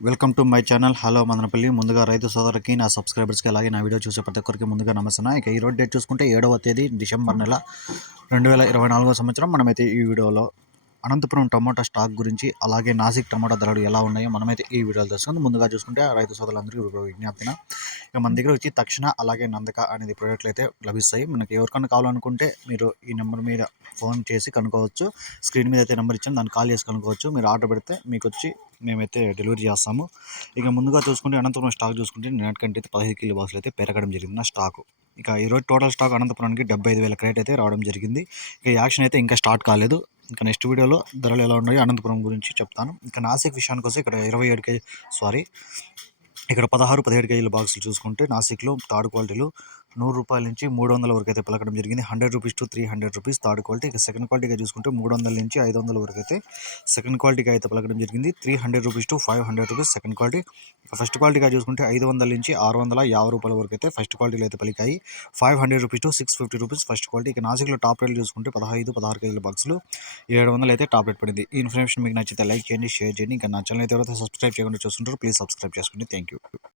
Welcome to my channel. Hello Madanapalle. ముందుగా రైతు సోదరుకి నా సబ్స్క్రైబర్స్కి అలాగే నా వీడియో చూసే ప్రతి ఒక్కరికి ముందుగా నమస్తే ఇక ఈ రోజు డేట్ చూసుకుంటే ఏడవ తేదీ డిసెంబర్ నెల రెండు వేల ఇరవై నాలుగో సంవత్సరం. మనమైతే ఈ వీడియోలో అనంతపురం టమాటా స్టాక్ గురించి అలాగే నాసిక్ టమాటా ధరలు ఎలా ఉన్నాయో మనమైతే ఈ వీడియోలో తెలుసుకుందాం. ముందుగా చూసుకుంటే రైతు సోదరులందరికీ విజ్ఞాపన ఇక మన దగ్గర వచ్చి తక్షణ అలాగే నందక అనేది ప్రోడక్ట్లు అయితే లభిస్తాయి. మనకి ఎవరికైనా కావాలనుకుంటే మీరు ఈ నెంబర్ మీద ఫోన్ చేసి కనుక్కోవచ్చు. స్క్రీన్ మీద అయితే నెంబర్ ఇచ్చాను దాన్ని కాల్ చేసి కనుక్కోవచ్చు. మీరు ఆర్డర్ పెడితే మీకు వచ్చి మేమైతే డెలివరీ చేస్తాము. ఇక ముందుగా చూసుకుంటే అనంతపురం స్టాక్ చూసుకుంటే నిన్నటికంటే అయితే పదహైదు కిలో బాక్సులు అయితే పెరగడం జరిగింది నా స్టాక్ ఇక ఈరోజు టోటల్ స్టాక్ అనంతపురానికి డెబ్బై ఐదు వేల క్రేట్ అయితే రావడం జరిగింది. ఇక యాక్షన్ అయితే ఇంకా స్టార్ట్ కాలేదు. ఇంకా నెక్స్ట్ వీడియోలో ధరలు ఎలా ఉన్నాయో అనంతపురం గురించి చెప్తాను. ఇంకా నాసిక్ విషయానికి వస్తే ఇక్కడ ఇరవై ఏడు కేజీ సారీ ఇక్కడ పదహారు పదిహేడు కేజీల బాక్సులు చూసుకుంటే నాసిక్లో థర్డ్ క్వాలిటీలో నూరు రూపాయల నుంచి మూడు వందల వరకు అయితే పలకడం జరిగింది. Hundred rupees to three hundred rupees third quality. ఇక సెకండ్ క్వాలిటీగా చూసుకుంటే మూడు వందల నుంచి ఐదు వందల వరకు అయితే సెకండ్ క్వాలిటీగా అయితే పలకడం జరిగింది. Three hundred rupees to five hundred rupees second quality. ఇక ఫస్ట్ క్వాలిటీగా చూసుకుంటే ఐదు వందల నుంచి ఆరు వందల యాభై రూపాయల వరకు అయితే ఫస్ట్ క్వాలిటీలో అయితే పలికాయి. Five hundred rupees to six fifty rupees first quality. ఇక నాసిక్లో టాప్ రేట్లు చూసుకుంటే పదహైదు పదహారు కేజీల బాక్సులు ఏడు వందలు అయితే టాప్ రేట్ పడింది. ఈ ఇన్ఫర్మేషన్ మీకు నచ్చితే లైక్ చేయండి షేర్ చేయండి. ఇంకా నా ఛానల్ అయితే ఎవరైతే సబ్స్క్రైబ్ చేయకుండా చూస్తుంటారో ప్లీజ్ సబ్స్క్రైబ్ చేసుకోండి. Thank you.